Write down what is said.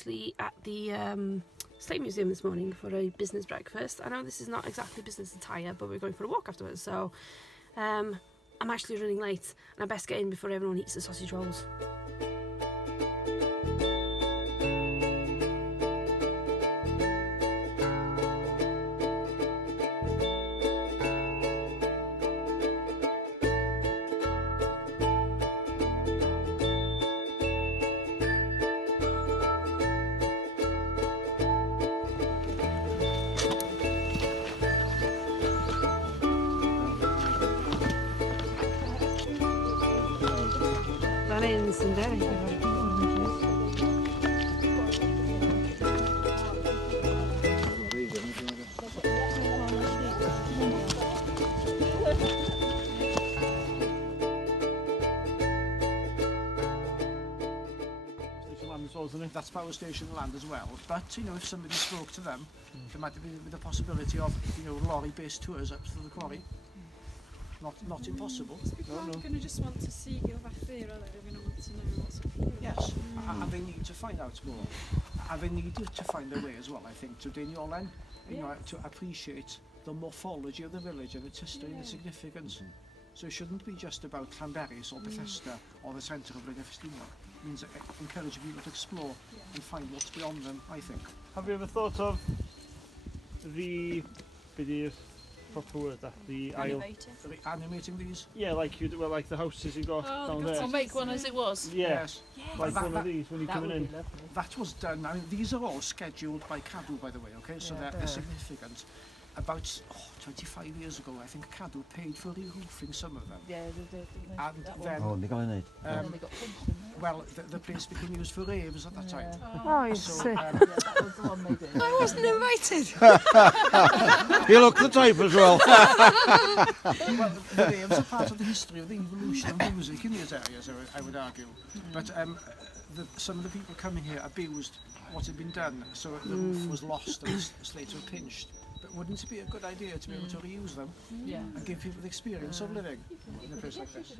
actually at the Slate Museum this morning for a business breakfast. I know this is not exactly business attire, but we're going for a walk afterwards, so I'm actually running late and I best get in before everyone eats the sausage rolls. Onions and dairy. Wasn't it? That's power station land as well. But you know, if somebody spoke to them, there might be the possibility of lorry-based tours up to the quarry. Not impossible. People aren't going to just want to see you back there, are they? They're going to want to know what's up here. Yes, and they need to find out more. And they need to find a way as well, I think, to Dainiolen, to appreciate the morphology of the village and its history and its significance. So it shouldn't be just about Llanberis or Bethesda or the centre of Brynefestino. It means encouraging people to explore and find what's beyond them, I think. Have you ever thought of the proper word that the aisle? Animating these? Yeah, like you do, like the houses you got down there. Or make one as it was. Yes. Like one of these when you're coming in. That was done. I mean, these are all scheduled by Cadw, by the way. Okay, so they're significant. About 25 years ago, I think Cadw paid for re-roofing some of them. Yeah, they did. And then, Oh, they got in it. They got punched in there. well, the place became used for raves at that time. Oh, you're So, sick. Yeah, that was the one they did. I wasn't invited. You look the type as well. Well, the raves are part of the history of the evolution of music in these areas, I would argue. But some of the people coming here abused what had been done, so the roof was lost and the slates were pinched. But wouldn't it be a good idea to be able to reuse them Yeah. and give people the experience of living in a place like this?